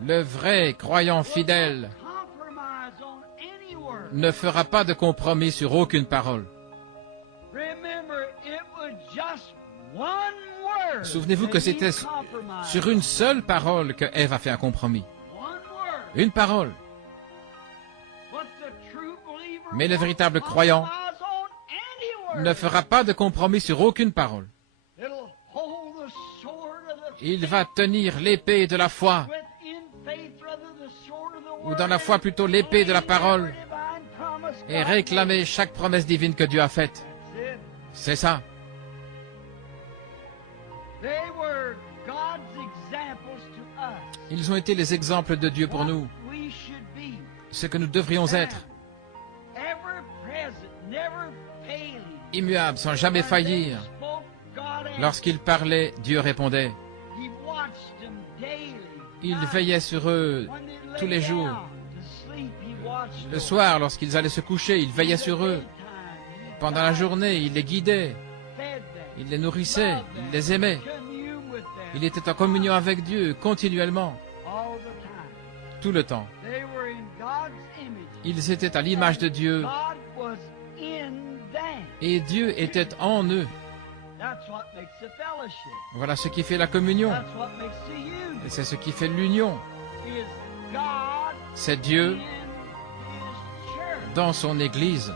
Le vrai croyant fidèle ne fera pas de compromis sur aucune parole. Souvenez-vous que c'était sur une seule parole que Ève a fait un compromis. Une parole. Mais le véritable croyant ne fera pas de compromis sur aucune parole. Il va tenir l'épée de la foi, ou dans la foi plutôt l'épée de la parole, et réclamer chaque promesse divine que Dieu a faite. C'est ça. Ils ont été les exemples de Dieu pour nous, ce que nous devrions être. Immuables, sans jamais faillir. Lorsqu'ils parlaient, Dieu répondait. Il veillait sur eux tous les jours. Le soir, lorsqu'ils allaient se coucher, il veillait sur eux. Pendant la journée, il les guidait. Il les nourrissait, il les aimait. Il était en communion avec Dieu continuellement, tout le temps. Ils étaient à l'image de Dieu et Dieu était en eux. Voilà ce qui fait la communion. Et c'est ce qui fait l'union. C'est Dieu dans son Église.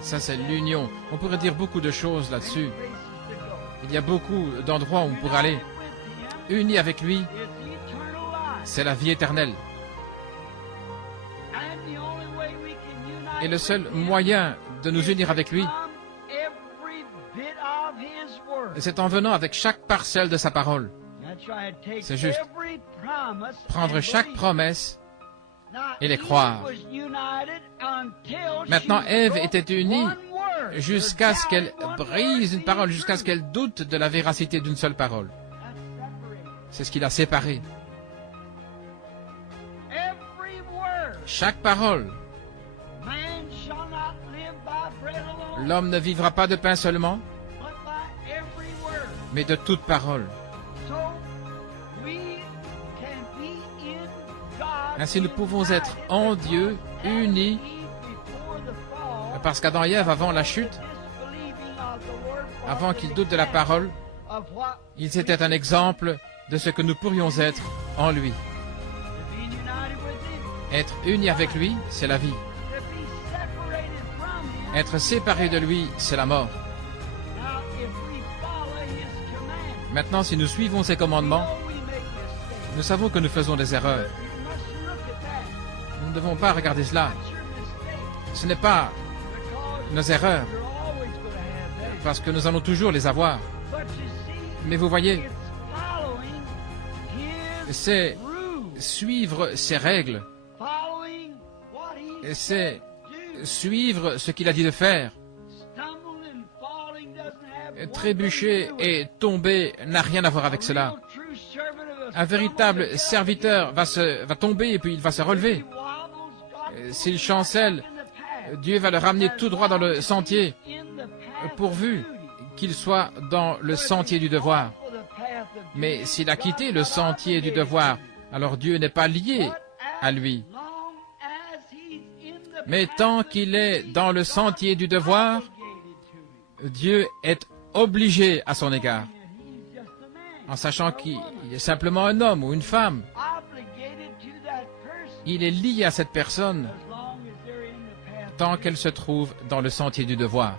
Ça, c'est l'union. On pourrait dire beaucoup de choses là-dessus. Il y a beaucoup d'endroits où on pourrait aller. Unis avec lui, c'est la vie éternelle. Et le seul moyen de nous unir avec lui, c'est en venant avec chaque parcelle de sa parole. C'est juste. Prendre chaque promesse et les croire. Maintenant, Ève était unie jusqu'à ce qu'elle brise une parole, jusqu'à ce qu'elle doute de la véracité d'une seule parole. C'est ce qui l'a séparée. Chaque parole. L'homme ne vivra pas de pain seulement, mais de toute parole. Ainsi, nous pouvons être en Dieu, unis, parce qu'Adam et Ève, avant la chute, avant qu'ils doutent de la parole, ils étaient un exemple de ce que nous pourrions être en lui. Être unis avec lui, c'est la vie. Être séparé de lui, c'est la mort. Maintenant, si nous suivons ses commandements, nous savons que nous faisons des erreurs. Nous ne devons pas regarder cela. Ce n'est pas nos erreurs, parce que nous allons toujours les avoir. Mais vous voyez, c'est suivre ses règles, et c'est suivre ce qu'il a dit de faire. Trébucher et tomber n'a rien à voir avec cela. Un véritable serviteur va tomber et puis il va se relever. S'il chancelle, Dieu va le ramener tout droit dans le sentier, pourvu qu'il soit dans le sentier du devoir. Mais s'il a quitté le sentier du devoir, alors Dieu n'est pas lié à lui. Mais tant qu'il est dans le sentier du devoir, Dieu est obligé à son égard, en sachant qu'il est simplement un homme ou une femme. Il est lié à cette personne tant qu'elle se trouve dans le sentier du devoir.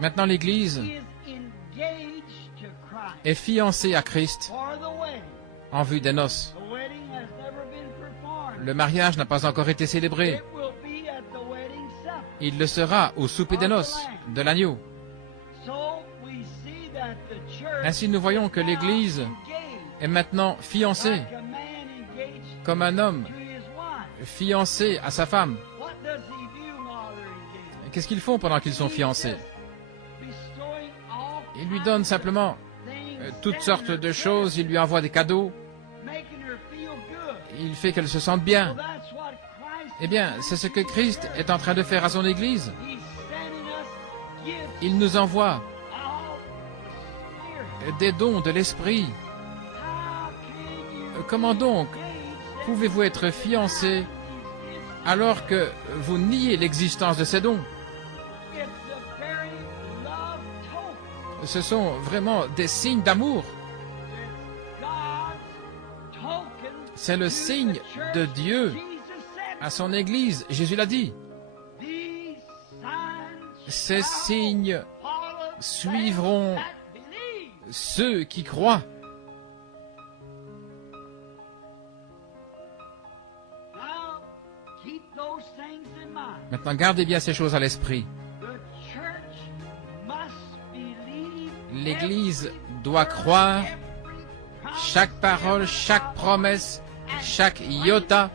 Maintenant, l'Église est fiancée à Christ en vue des noces. Le mariage n'a pas encore été célébré. Il le sera au souper des noces de l'agneau. Ainsi, nous voyons que l'Église est maintenant fiancée, comme un homme fiancé à sa femme. Qu'est-ce qu'ils font pendant qu'ils sont fiancés? Ils lui donnent simplement toutes sortes de choses, il lui envoie des cadeaux, il fait qu'elle se sente bien. Eh bien, c'est ce que Christ est en train de faire à son Église. Il nous envoie des dons de l'Esprit. Comment donc pouvez-vous être fiancé alors que vous niez l'existence de ces dons? Ce sont vraiment des signes d'amour. C'est le signe de Dieu à son Église. Jésus l'a dit. Ces signes suivront ceux qui croient. Maintenant, gardez bien ces choses à l'esprit. L'Église doit croire chaque parole, chaque promesse, chaque iota,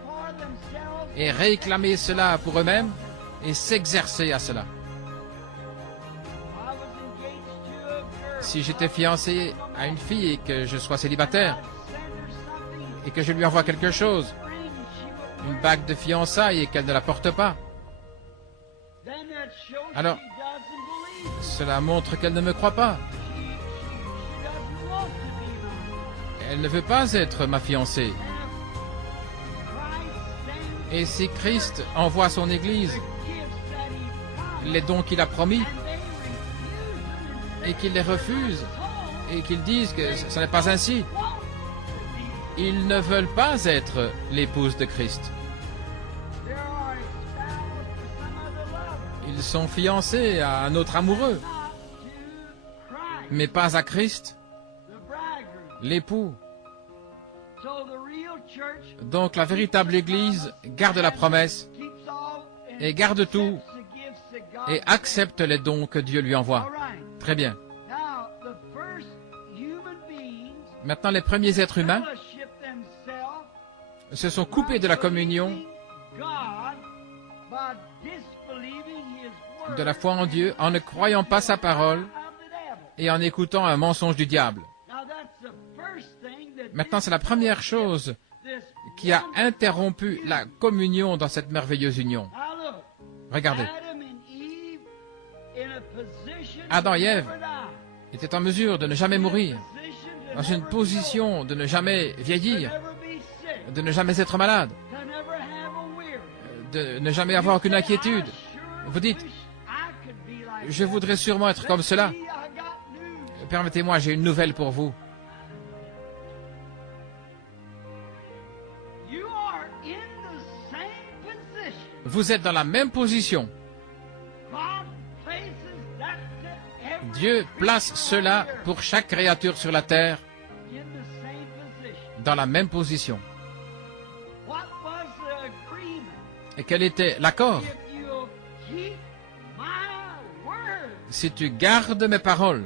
et réclamer cela pour eux-mêmes et s'exercer à cela. Si j'étais fiancé à une fille et que je sois célibataire et que je lui envoie quelque chose, une bague de fiançailles et qu'elle ne la porte pas, alors cela montre qu'elle ne me croit pas. Elle ne veut pas être ma fiancée. Et si Christ envoie son Église les dons qu'il a promis et qu'ils les refusent et qu'ils disent que ce n'est pas ainsi, ils ne veulent pas être l'épouse de Christ. Ils sont fiancés à un autre amoureux, mais pas à Christ, l'époux. Donc la véritable Église garde la promesse et garde tout et accepte les dons que Dieu lui envoie. Très bien. Maintenant, les premiers êtres humains se sont coupés de la communion, de la foi en Dieu, en ne croyant pas sa parole et en écoutant un mensonge du diable. Maintenant, c'est la première chose qui a interrompu la communion dans cette merveilleuse union. Regardez. Adam et Ève étaient en mesure de ne jamais mourir, dans une position de ne jamais vieillir, de ne jamais être malade, de ne jamais avoir aucune inquiétude. Vous dites, je voudrais sûrement être comme cela. Permettez-moi, j'ai une nouvelle pour vous. Vous êtes dans la même position. Dieu place cela pour chaque créature sur la terre dans la même position. Et quel était l'accord? Si tu gardes mes paroles,